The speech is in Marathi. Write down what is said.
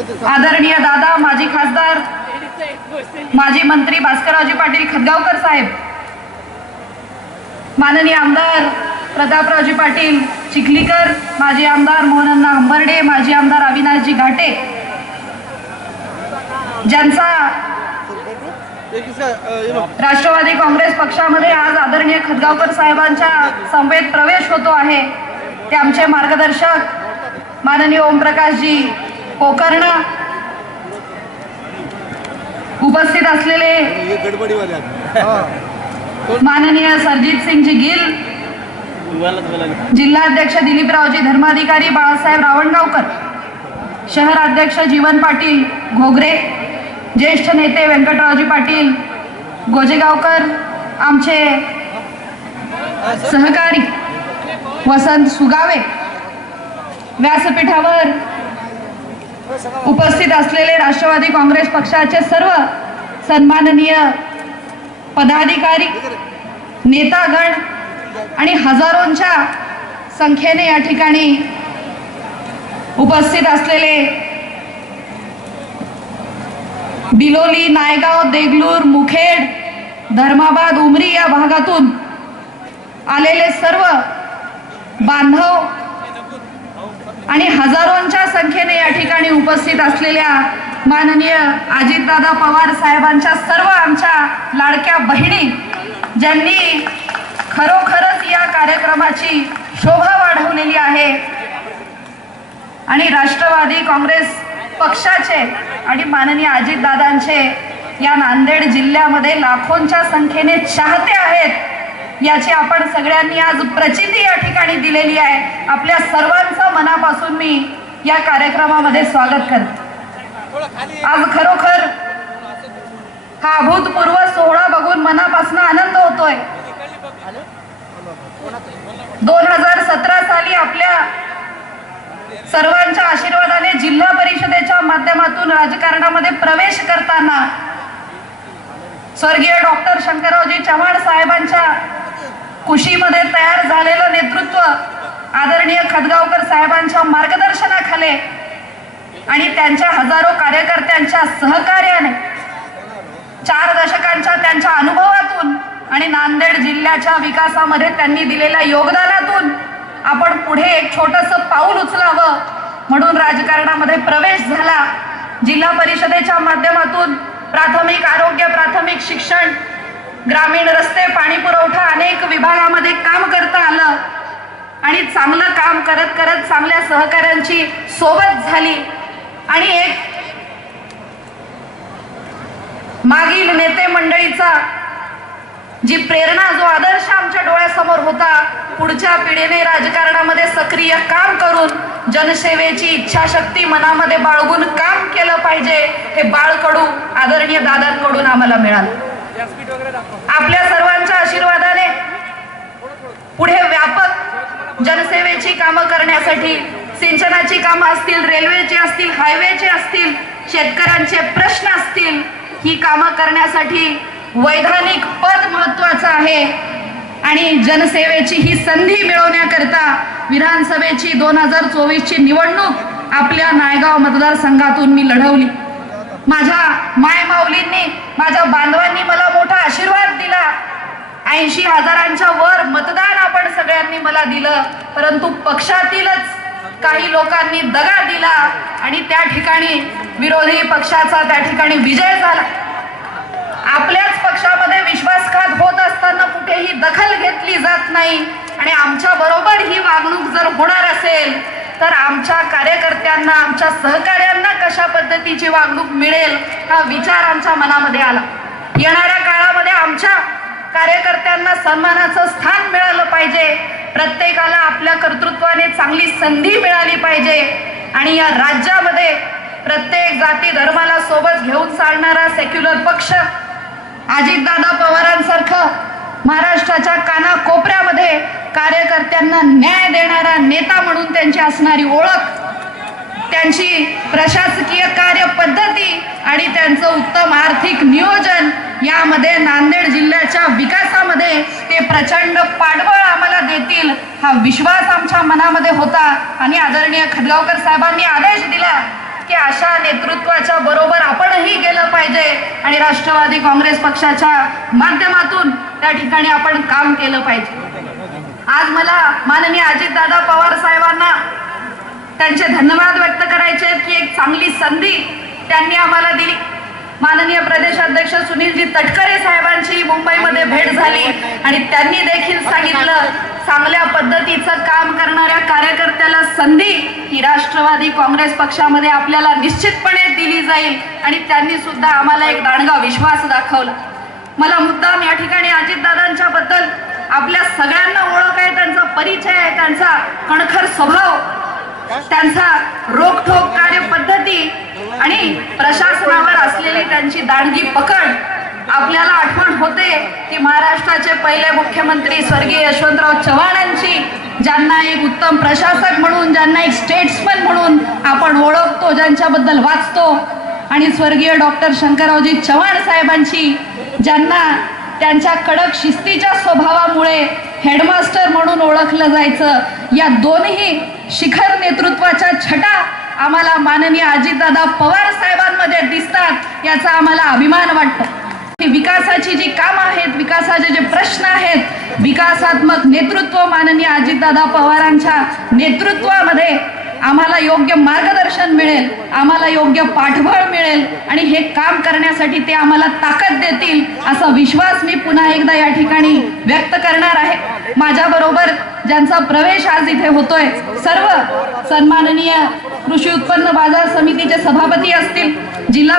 आदरणीय दादा माजी खासदार माजी मंत्री भास्कररावजी पाटील खदगावकर साहेब माननीय आमदार प्रतापरावजी पाटील चिखलीकर माजी आमदार मोहनन्ना हंबर्डे माजी आमदार अविनाशजी घाटे ज्यांचा राष्ट्रवादी काँग्रेस पक्षामध्ये आज आदरणीय खदगावकर साहेबांच्या समवेत प्रवेश होतो आहे ते आमचे मार्गदर्शक माननीय ओमप्रकाशजी पोकर्ण उपस्थित असलेले माननीय सरजित सिंगजी गिल जिल्हाध्यक्ष दिलीपरावजी धर्माधिकारी बाळासाहेब रावणगावकर शहर अध्यक्ष जीवन पाटील घोगरे ज्येष्ठ नेते व्यंकटरावजी पाटील गोजेगावकर आमचे सहकारी वसंत सुगावे व्यासपीठावर उपस्थित असलेले राष्ट्रवादी काँग्रेस पक्षाचे सर्व सन्माननीय पदाधिकारी नेतागण आणि हजारोंच्या संख्येने या ठिकाणी उपस्थित असलेले बिलोली नायगाव देगलूर मुखेड धर्माबाद उमरी या भागातून आलेले सर्व बांधव आणि हजारोंच्या संख्येने या ठिकाणी उपस्थित असलेल्या माननीय अजितदादा पवार साहेबांच्या सर्व आमच्या लाडक्या बहिणी ज्यांनी खरोखरच या कार्यक्रमाची शोभा वाढवलेली आहे. आणि राष्ट्रवादी काँग्रेस पक्षाचे आणि माननीय अजितदादांचे या नांदेड जिल्ह्यामध्ये लाखोंच्या संख्येने चाहते आहेत. याची आपण सगळ्यांनी आज प्रचिती या ठिकाणी दिलेली आहे. आपल्या सर्वांचं मनापासून मी या कार्यक्रमामध्ये स्वागत करते. आज खरोखर हा अभूतपूर्व सोहळा बघून मनापासून आनंद होतोय. दोन हजार सतरा साली आपल्या सर्वांच्या आशीर्वादाने जिल्हा परिषदेच्या माध्यमातून राजकारणामध्ये प्रवेश करताना स्वर्गीय डॉक्टर शंकररावजी चव्हाण साहेबांच्या कुशीमध्ये तयार झालेलं नेतृत्व आदरणीय खदगावकर साहेबांच्या मार्गदर्शनाखाली आणि त्यांच्या हजारो कार्यकर्त्यांच्या सहकार्याने चार दशकांच्या त्यांच्या अनुभवातून आणि नांदेड जिल्ह्याच्या विकासामध्ये त्यांनी दिलेल्या योगदानातून आपण पुढे एक छोटस पाऊल उचलावं म्हणून राजकारणामध्ये प्रवेश झाला. जिल्हा परिषदेच्या माध्यमातून प्राथमिक आरोग्य प्राथमिक शिक्षण ग्रामीण रस्ते पाणी पुरवठा अनेक विभागामध्ये काम करता आलं. आणि चांगलं काम करत करत चांगल्या सहकाऱ्यांची सोबत झाली. आणि एक मागील नेते मंडळीचा जी प्रेरणा जो आदर्श आमच्या डोळ्यासमोर होता पुढच्या पिढीने राजकारणामध्ये सक्रिय काम करून जनसेवेची इच्छाशक्ती मनामध्ये बाळगून काम केलं पाहिजे हे बाळकडू आदरणीय दादांकडून आम्हाला मिळालं. आपल्या सर्वांच्या आशीर्वादाने पुढे व्यापक जनसेवेची कामं करण्यासाठी सिंचनाची कामं असतील रेल्वेची असतील हायवेचे असतील शेतकऱ्यांचे प्रश्न असतील ही कामं करण्यासाठी वैधानिक पद महत्वाचं आहे. आणि जनसेवेची ही संधी मिळवण्याकरता विधानसभेची दोन हजार चोवीसची निवडणूक आपल्या नायगाव मतदारसंघातून मी लढवली. माझ्या माय माऊलींनी माझ्या बांधवांनी मला मोठा आशीर्वाद दिला. ऐंशी हजारांच्या वर मतदान आपण सगळ्यांनी मला दिलं परंतु पक्षातीलच काही लोकांनी दगा दिला आणि त्या ठिकाणी विरोधी पक्षाचा त्या ठिकाणी विजय झाला. आपल्याच पक्षामध्ये विश्वासघात होत असताना कुठेही दखल घेतली जात नाही आणि आमच्या बरोबर ही वागणूक जर होणार असेल तर आमच्या कार्यकर्त्यांना आमच्या सहकार्यांना कशा पद्धतीची वागणूक मिळेल हा विचार आमच्या मनामध्ये आला. येणाऱ्या काळामध्ये आमच्या कार्यकर्त्यांना सन्मानाचं स्थान मिळालं पाहिजे. प्रत्येकाला आपल्या कर्तृत्वाने चांगली संधी मिळाली पाहिजे. आणि या राज्यामध्ये प्रत्येक जाती धर्माला सोबत घेऊन चालणारा सेक्युलर पक्ष अजितदादा पवारांसारखं महाराष्ट्राच्या कानाकोपऱ्यामध्ये कार्यकर्त्यांना न्याय देणारा नेता म्हणून त्यांची असणारी ओळख त्यांची प्रशासकीय कार्य पद्धती आणि त्यांचं उत्तम आर्थिक नियोजन यामध्ये नांदेड जिल्ह्याच्या विकासामध्ये ते प्रचंड पाठबळ आम्हाला देतील हा विश्वास आमच्या मनामध्ये होता. आणि आदरणीय खडगावकर साहेबांनी आदेश दिला की अशा नेतृत्वाच्या बरोबर आपणही गेलं पाहिजे आणि राष्ट्रवादी काँग्रेस पक्षाच्या माध्यमातून त्या ठिकाणी आपण काम केलं पाहिजे. आज मला माननीय अजितदादा पवार साहेबांना त्यांचे धन्यवाद व्यक्त करायचे आहेत की एक चांगली संधी त्यांनी आम्हाला दिली. माननीय प्रदेशाध्यक्ष सुनीलजी तटकरे साहेबांची मुंबईमध्ये भेट झाली आणि त्यांनी देखील सांगितलं चांगल्या पद्धतीचं काम करणाऱ्या कार्यकर्त्याला संधी ही राष्ट्रवादी काँग्रेस पक्षामध्ये आपल्याला निश्चितपणे दिली जाईल आणि त्यांनी सुद्धा आम्हाला एक दांडगा विश्वास दाखवला. मला मुद्दाम या ठिकाणी अजितदादांच्या बद्दल आपल्या सगळ्यांना ओळख आहे त्यांचा परिचय आहे त्यांचा कणखर स्वभाव त्यांचा रोखोक कार्यपद्धती आणि प्रशासनावर असलेली त्यांची दांडगी पकड आपल्याला आठवण होते की महाराष्ट्राचे पहिले मुख्यमंत्री स्वर्गीय यशवंतराव चव्हाणांची ज्यांना एक उत्तम प्रशासक म्हणून ज्यांना एक स्टेट्समन म्हणून आपण ओळखतो ज्यांच्याबद्दल वाचतो. आणि स्वर्गीय डॉक्टर शंकररावजी चव्हाण साहेबांची ज्यांना त्यांच्या कडक शिस्तीच्या स्वभावामुळे हेडमास्टर म्हणून ओळखलं जायचं. या दोन्ही शिखर नेतृत्वाच्या छटा आम्हाला माननीय अजितदादा पवार साहेबांमध्ये दिसतात याचा आम्हाला अभिमान वाटतो. विकासाची जी कामं आहेत विकासाचे जे प्रश्न आहेत विकासात्मक नेतृत्व माननीय अजितदादा पवारांच्या नेतृत्वामध्ये आम्हाला योग्य मार्गदर्शन मिळेल आम्हाला योग्य पाठबळ मिळेल आणि हे काम करण्यासाठी ते आम्हाला ताकद देतील. असा विश्वास मी पुन्हा एकदा या ठिकाणी व्यक्त करणार आहे. माझ्या बरोबर ज्यांचा प्रवेश आज इथे होतोय सर्व सन्माननीय कृषी उत्पन्न बाजार समितीचे सभापती असतील जिल्हा